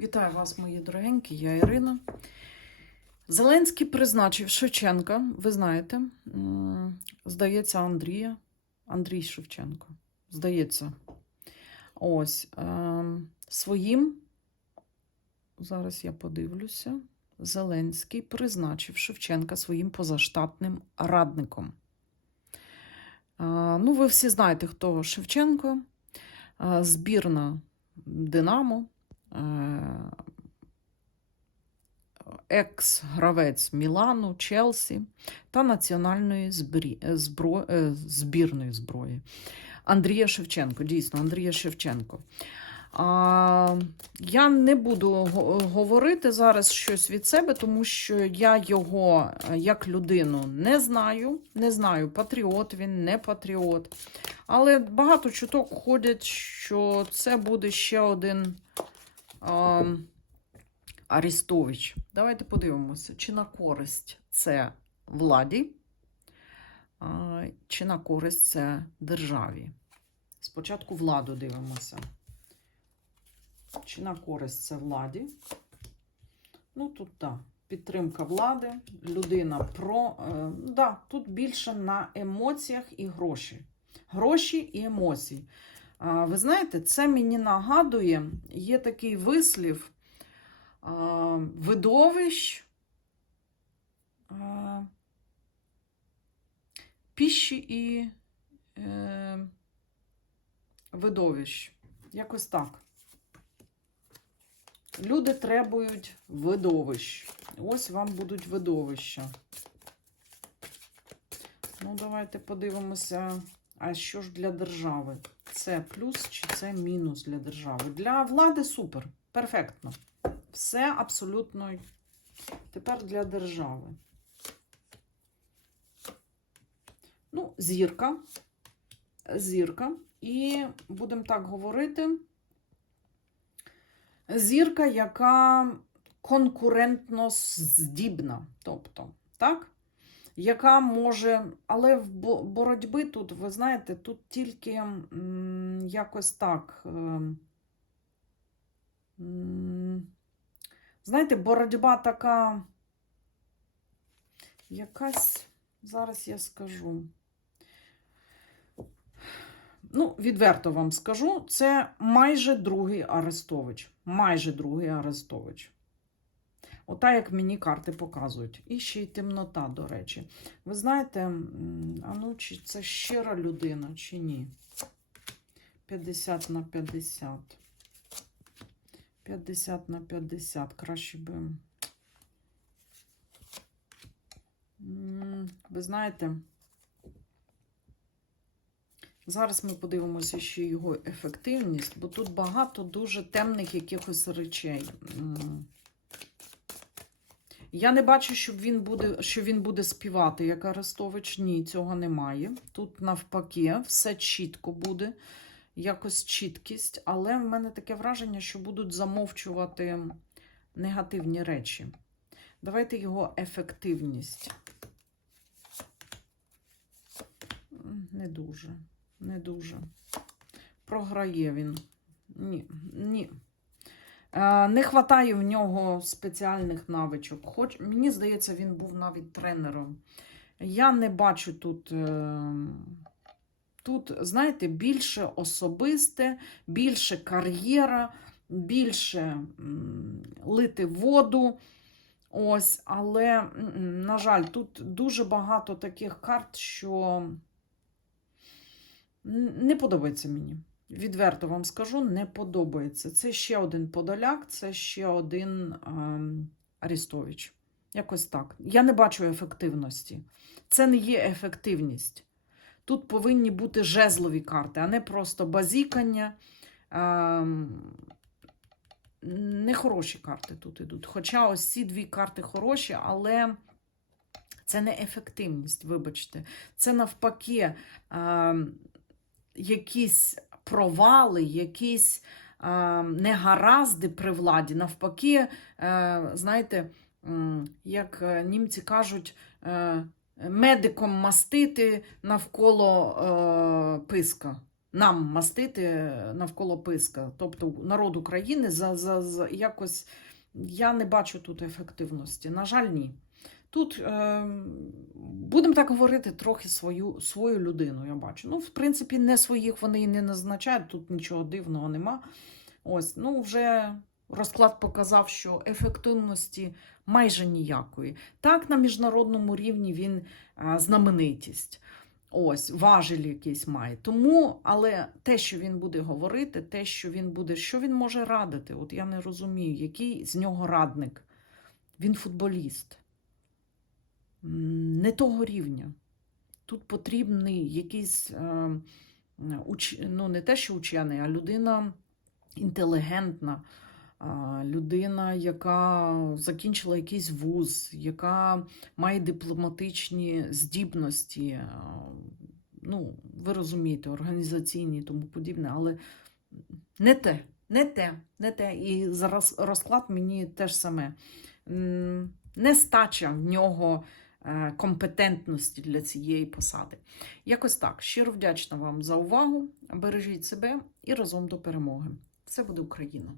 Вітаю вас, мої дорогенькі, я Ірина. Зеленський призначив Шевченка, ви знаєте, здається, Андрія. Андрій Шевченко. Здається. Ось. Е, своїм, зараз я подивлюся, Зеленський призначив Шевченка своїм позаштатним радником. Е, ну, ви всі знаєте, хто Шевченко. Е, збірна Динамо. Е, екс-гравець Мілану, Челсі та національної е, збірної зброї. Андрія Шевченко, дійсно, Андрія Шевченко. Я не буду говорити зараз щось від себе, тому що я його е, як людину не знаю. Не знаю, патріот він, не патріот. Але багато чуток ходять, що це буде ще один а, Арістович. Давайте подивимося, чи на користь це владі, а, чи на користь це державі. Спочатку владу дивимося. Чи на користь це владі? Ну, тут так. Підтримка влади, людина про. Е, да, тут більше на емоціях і гроші. Гроші і емоції. Ви знаєте, це мені нагадує, є такий вислів видовищ піші і е, видовищ. Якось так. Люди требують видовищ. Ось вам будуть видовища. Ну, давайте подивимося, а що ж для держави? Це плюс чи це мінус для держави? Для влади супер, перфектно. Все абсолютно. Тепер для держави. Ну, зірка. Зірка. І будемо так говорити. Зірка, яка конкурентно здібна. Тобто, так? Яка може, але в боротьби тут, ви знаєте, тут тільки якось так. ем, Знаєте, боротьба така. Якась, зараз я скажу. Ну, відверто вам скажу, це майже другий Арестович. Майже другий Арестович. Ота, як мені карти показують. І ще й темнота, до речі. Ви знаєте, а ну, чи це щира людина, чи ні? 50 на 50. 50 на 50. Краще би. Ви знаєте, зараз ми подивимося ще його ефективність, бо тут багато дуже темних якихось речей. Я не бачу, щоб він буде, що він буде співати, як Арестович. Ні, цього немає. Тут навпаки, все чітко буде, якось чіткість, але в мене таке враження, що будуть замовчувати негативні речі. Давайте його ефективність. Не дуже, не дуже. Програє він. Ні, ні. Е, Не вистачає в нього спеціальних навичок. Хоч, мені здається, він був навіть тренером. Я не бачу тут. е, Тут, знаєте, більше особисте, більше кар'єра, більше лити воду. Ось, але, на жаль, тут дуже багато таких карт, що не подобається мені. Відверто вам скажу, не подобається. Це ще один Подоляк, це ще один ем, Арістович. Якось так. Я не бачу ефективності. Це не є ефективність. Тут повинні бути жезлові карти, а не просто базікання. Ем, нехороші карти тут ідуть. Хоча ось ці дві карти хороші, але це не ефективність, вибачте. Це навпаки ем, якісь провали, якісь негаразди при владі. Навпаки, е, знаєте, як е, німці кажуть, е, медиком мастити навколо писка. нам мастити навколо писка. Тобто народ України за, за, за якось я не бачу тут ефективності. На жаль, ні. Тут е, будемо так говорити, трохи свою, свою людину я бачу. Ну, в принципі, не своїх вони і не назначають, тут нічого дивного нема. Ось, ну вже розклад показав, що ефективності майже ніякої. Так, на міжнародному рівні він а, знаменитість. Ось, важель якийсь має. Тому, але те, що він буде говорити, те, що він буде, що він може радити, от я не розумію, який з нього радник. Він футболіст. Не того рівня. Тут потрібний якийсь, е, ну не те, що учений, а людина інтелігентна, людина, яка закінчила якийсь вуз, яка має дипломатичні здібності, ну, ви розумієте, організаційні і тому подібне, але не те, не те, не те. І зараз розклад мені теж саме. Нестача в нього е, компетентності для цієї посади. Якось так. Щиро вдячна вам за увагу. Бережіть себе і разом до перемоги. Це буде Україна.